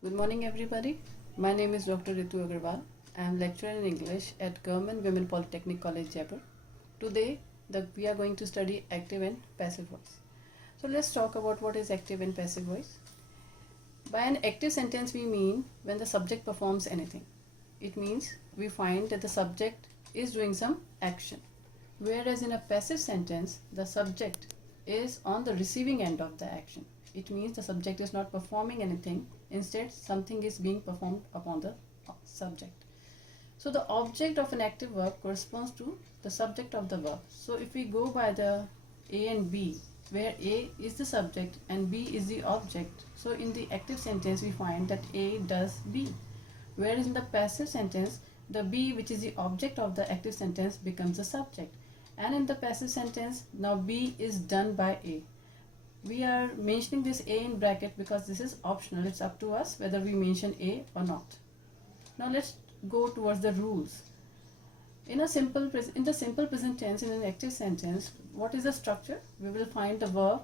Good morning, everybody. My name is Dr. Ritu Agarwal. I am lecturer in English at Government Women Polytechnic College, Jaipur. Today, we are going to study active and passive voice. So let's talk about what is active and passive voice. By an active sentence, we mean when the subject performs anything. It means we find that the subject is doing some action. Whereas in a passive sentence, the subject is on the receiving end of the action. It means the subject is not performing anything, instead something is being performed upon the subject. So the object of an active verb corresponds to the subject of the verb. So if we go by the A and B, where A is the subject and B is the object, so in the active sentence we find that A does B. Whereas in the passive sentence, the B, which is the object of the active sentence, becomes the subject. And in the passive sentence, now B is done by A. We are mentioning this A in bracket because this is optional. It's up to us whether we mention A or not. Now let's go towards the rules. In the simple present tense, in an active sentence, what is the structure? We will find the verb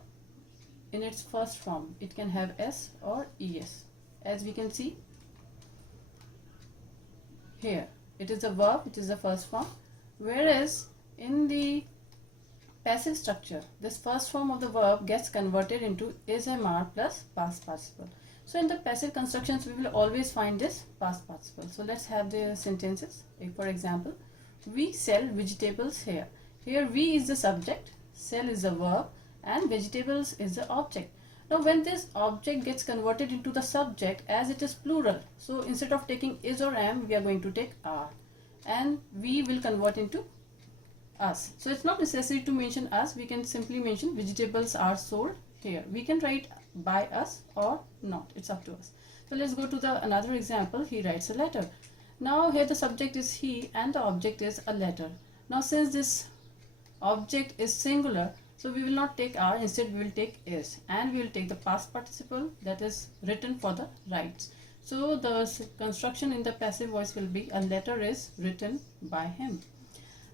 in its first form. It can have S or ES. As we can see here, it is a verb, it is the first form. Whereas in the passive structure, this first form of the verb gets converted into is MR plus past participle. So in the passive constructions, we will always find this past participle. So let's have the sentences. For example, we sell vegetables here. Here we is the subject, sell is the verb, and vegetables is the object. Now when this object gets converted into the subject, as it is plural, so instead of taking is or am, we are going to take are, and we will convert into us. So it's not necessary to mention us. We can simply mention vegetables are sold here. We can write by us or not. It's up to us. So let's go to another example. He writes a letter. Now here the subject is he and the object is a letter. Now since this object is singular, so we will not take are, instead we will take is, and we will take the past participle that is written for the rights. So the construction in the passive voice will be a letter is written by him.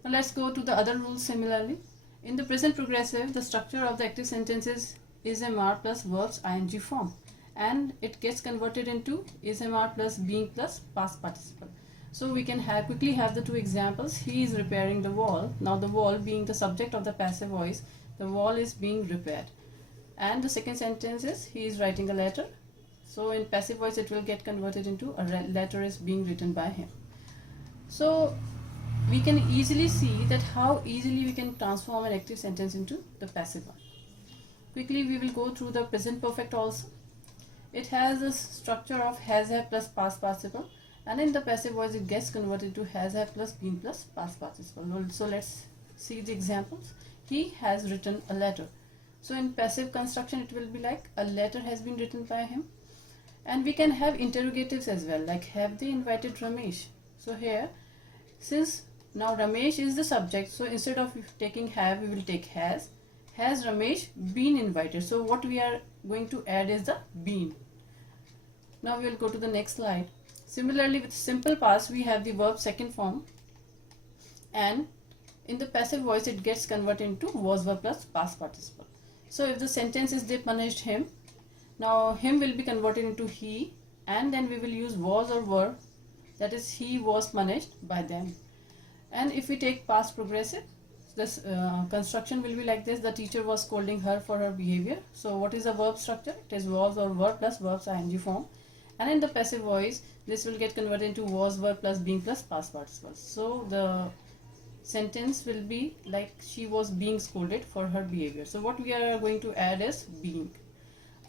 Now let's go to the other rules similarly. In the present progressive, the structure of the active sentences is MR plus verbs ing form, and it gets converted into is MR plus being plus past participle. So we can quickly have the two examples. He is repairing the wall. Now the wall being the subject of the passive voice, the wall is being repaired. And the second sentence is he is writing a letter. So in passive voice it will get converted into a letter is being written by him. So we can easily see that how easily we can transform an active sentence into the passive one. Quickly we will go through the present perfect also. It has a structure of has have plus past participle, and in the passive voice it gets converted to has have plus been plus past participle. So let's see the examples. He has written a letter. So in passive construction it will be like a letter has been written by him. And we can have interrogatives as well, like have they invited Ramesh? So here, since now Ramesh is the subject, so instead of taking have, we will take has. Has Ramesh been invited? So what we are going to add is the been. Now we will go to the next slide. Similarly with simple past, we have the verb second form, and in the passive voice it gets converted into was verb plus past participle. So if the sentence is they punished him, now him will be converted into he, and then we will use was or were, that is he was punished by them. And if we take past progressive, this construction will be like this. The teacher was scolding her for her behavior. So what is the verb structure? It is was or were plus verbs ing form. And in the passive voice, this will get converted into was, were plus being plus past participle. So the sentence will be like she was being scolded for her behavior. So what we are going to add is being.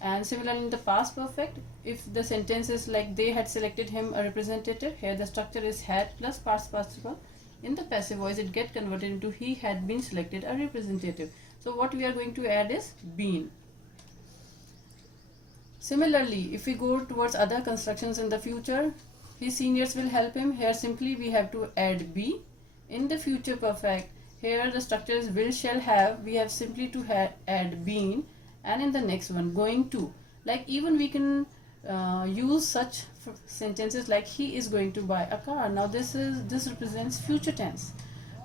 And similarly in the past perfect, if the sentence is like they had selected him a representative, here the structure is had plus past participle. In the passive voice it get converted into he had been selected a representative. So what we are going to add is been. Similarly, if we go towards other constructions in the future, his seniors will help him. Here simply we have to add be. In the future perfect, here the structure is will, shall, have. We have simply to add been. And in the next one, going to. Like even we can use such sentences like he is going to buy a car. Now this represents future tense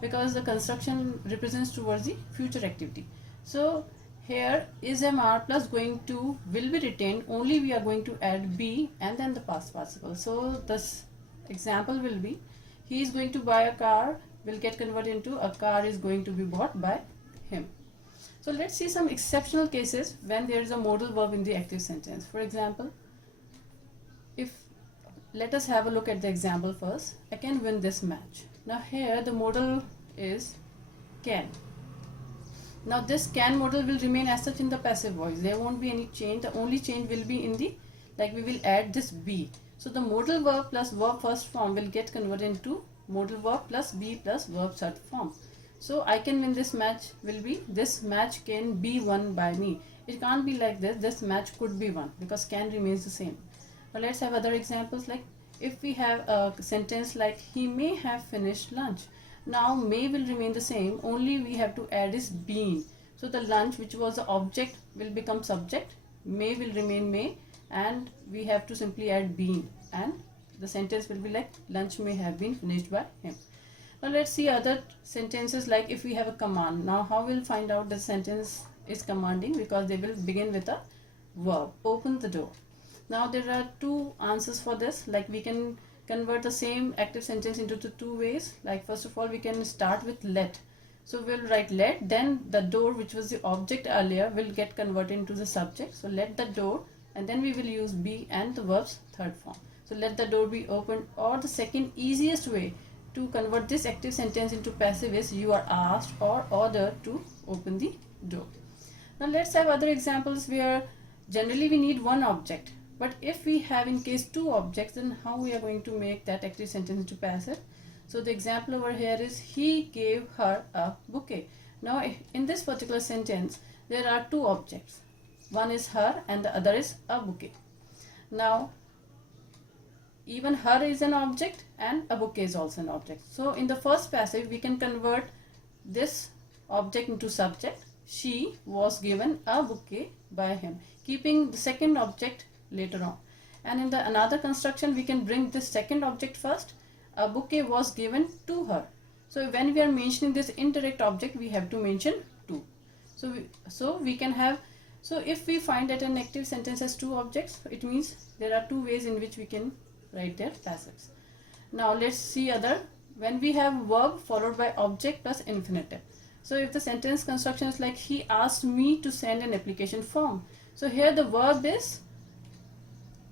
because the construction represents towards the future activity. So here is MR plus going to will be retained, only we are going to add be and then the past participle. So this example will be, he is going to buy a car will get converted into a car is going to be bought by him. So let's see some exceptional cases when there is a modal verb in the active sentence. For example, let us have a look at the example first. I can win this match. Now here the modal is can. Now this can modal will remain as such in the passive voice. There won't be any change. The only change will be in the, like we will add this be. So the modal verb plus verb first form will get converted into modal verb plus be plus verb third form. So I can win this match will be, this match can be won by me. It can't be like this. This match could be won because can remains the same. Now let's have other examples. Like if we have a sentence like he may have finished lunch. Now may will remain the same, only we have to add is been. So the lunch, which was the object, will become subject, may will remain may, and we have to simply add been, and the sentence will be like lunch may have been finished by him. Now let's see other sentences. Like if we have a command. Now how we'll find out the sentence is commanding, because they will begin with a verb. Open the door. Now there are two answers for this. Like we can convert the same active sentence into two ways. Like first of all, we can start with let. So we'll write let, then the door, which was the object earlier, will get converted into the subject. So let the door, and then we will use be and the verb's third form. So let the door be opened. Or the second easiest way to convert this active sentence into passive is you are asked or ordered to open the door. Now let's have other examples where generally we need one object. But if we have in case two objects, then how we are going to make that active sentence into passive? So the example over here is he gave her a bouquet. Now in this particular sentence, there are two objects. One is her and the other is a bouquet. Now even her is an object and a bouquet is also an object. So in the first passive, we can convert this object into subject. She was given a bouquet by him, keeping the second object later on. And in the another construction, we can bring this second object first. A bouquet was given to her. So when we are mentioning this indirect object, we have to mention to. So we can have, so if we find that an active sentence has two objects, it means there are two ways in which we can write their passives. Now let's see other, when we have verb followed by object plus infinitive. So if the sentence construction is like he asked me to send an application form. So here the verb is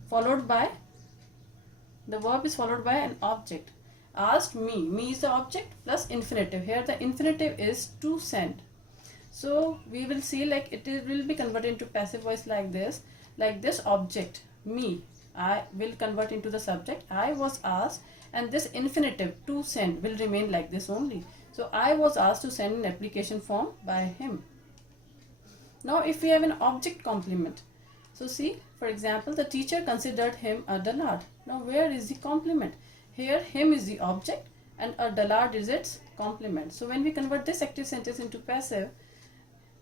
followed by an object. Asked me is the object plus infinitive. Here the infinitive is to send. So we will see like it will be converted into passive voice like this object me, I will convert into the subject. I was asked, and this infinitive to send will remain like this only. So I was asked to send an application form by him. Now if we have an object complement, so see, for example, the teacher considered him a dullard. Now where is the complement? Here him is the object and a dullard is its complement. So when we convert this active sentence into passive,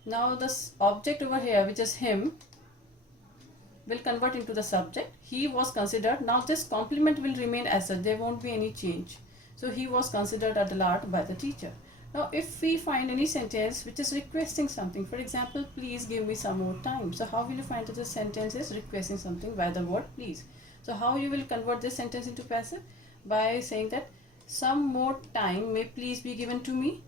now this object over here, which is him, will convert into the subject. He was considered. Now this complement will remain as such. There won't be any change. So he was considered a dullard by the teacher. Now if we find any sentence which is requesting something, for example, please give me some more time. So how will you find that the sentence is requesting something by the word please? So how you will convert this sentence into passive? By saying that some more time may please be given to me.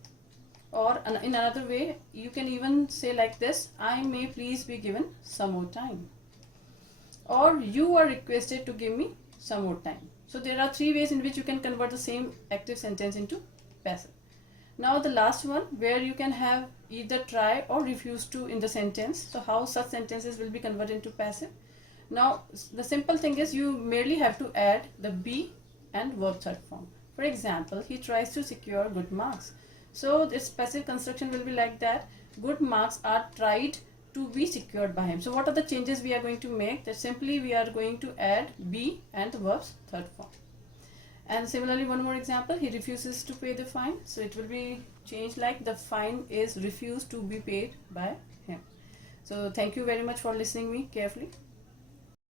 Or in another way, you can even say like this, I may please be given some more time. Or you are requested to give me some more time. So there are three ways in which you can convert the same active sentence into passive. Now the last one, where you can have either try or refuse to in the sentence. So how such sentences will be converted into passive? Now the simple thing is you merely have to add the be and verb third form. For example, he tries to secure good marks. So this passive construction will be like that. Good marks are tried to be secured by him. So what are the changes we are going to make? That simply we are going to add be and the verb's third form. And similarly, one more example, he refuses to pay the fine. So it will be changed like the fine is refused to be paid by him. So thank you very much for listening me carefully.